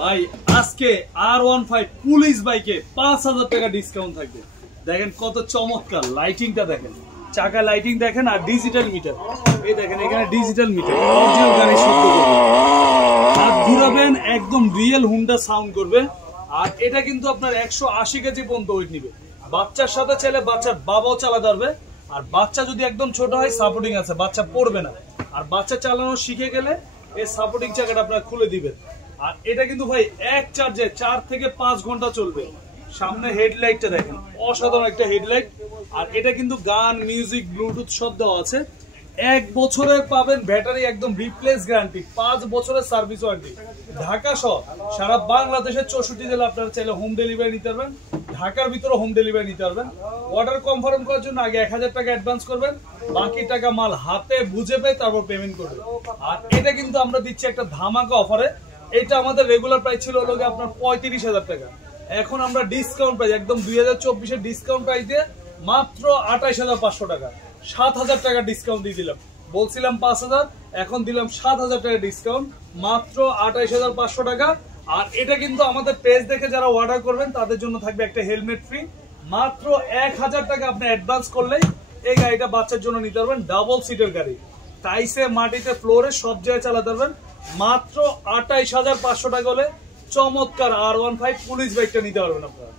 ভাই আজকে R15 police বাইকে 5000 টাকা ডিসকাউন্ট থাকবে। দেখেন কত চমৎকার লাইটিংটা, দেখেন চাকা লাইটিং দেখেন, আর ডিজিটাল মিটার। এই দেখেন এখানে ডিজিটাল মিটার, অরিজিনাল গাড়ি শব্দ করবে, আর ঘুরাবেন একদম রিয়েল হুন্ডা সাউন্ড করবে। আর এটা কিন্তু আপনার 180 কেজি পর্যন্ত ওয়েট নিবে। বাচ্চার সাথে চাইলে বাচ্চার বাবাও চালাতে পারবে। আর বাচ্চা যদি একদম ছোট হয় সাপোর্টিং আছে, বাচ্চা পড়বে না। আর বাচ্চা চালানো শিখে গেলে এই সাপোর্টিং চাকাটা আপনারা খুলে দিবেন। আর এটা কিন্তু ভাই এক চার্জে 4 থেকে 5 ঘন্টা চলবে। সামনে হেডলাইটটা দেখেন, অসাধারণ একটা হেডলাইট। আর এটা কিন্তু গান, মিউজিক, ব্লুটুথ সব দেওয়া আছে। 1 বছরের পাবেন ব্যাটারি একদম রিপ্লেস গ্যারান্টি, 5 বছরের সার্ভিস ওয়ারেন্টি। ঢাকা সহ সারা বাংলাদেশের 64 জেলা আপনারা চাইলে হোম ডেলিভারি নিতে পারবেন। ঢাকার ভিতরে হোম ডেলিভারি নিতে পারবেন। অর্ডার কনফার্ম করার জন্য আগে 1000 টাকা অ্যাডভান্স করবেন, বাকি টাকা মাল হাতে বুঝে পেয়ে তারপর পেমেন্ট করবেন। আর এটা কিন্তু আমরা দিচ্ছি একটা ধামাকা অফারে। এটা আমাদের রেগুলার প্রাইস ছিল হলো আপনার 35,000 টাকা। এখন আমরা ডিসকাউন্ট প্রাইস একদম 2024 এর ডিসকাউন্ট প্রাইস দিয়ে মাত্র 28,500 টাকা, 7,000 টাকা ডিসকাউন্ট দিয়ে দিলাম। বলছিলাম 5,000, এখন দিলাম 7,000 টাকা ডিসকাউন্ট, মাত্র 28,500 টাকা। আর এটা কিন্তু আমাদের পেজ দেখে যারা অর্ডার করবেন তাদের জন্য থাকবে একটা হেলমেট ফ্রি। মাত্র 1000 টাকা আপনি অ্যাডভান্স করলেই এই গাড়িটা বাচ্চার জন্য নিতে পারবেন। ডাবল সিটের গাড়ি, টাইসে, মাটিতে, ফ্লোরে সব জায়গায় চালাতে পারবেন। মাত্র 28,500 টাকা হলে চমৎকার R15 পুলিশ বাইকটা নিতে পারবেন আপনারা।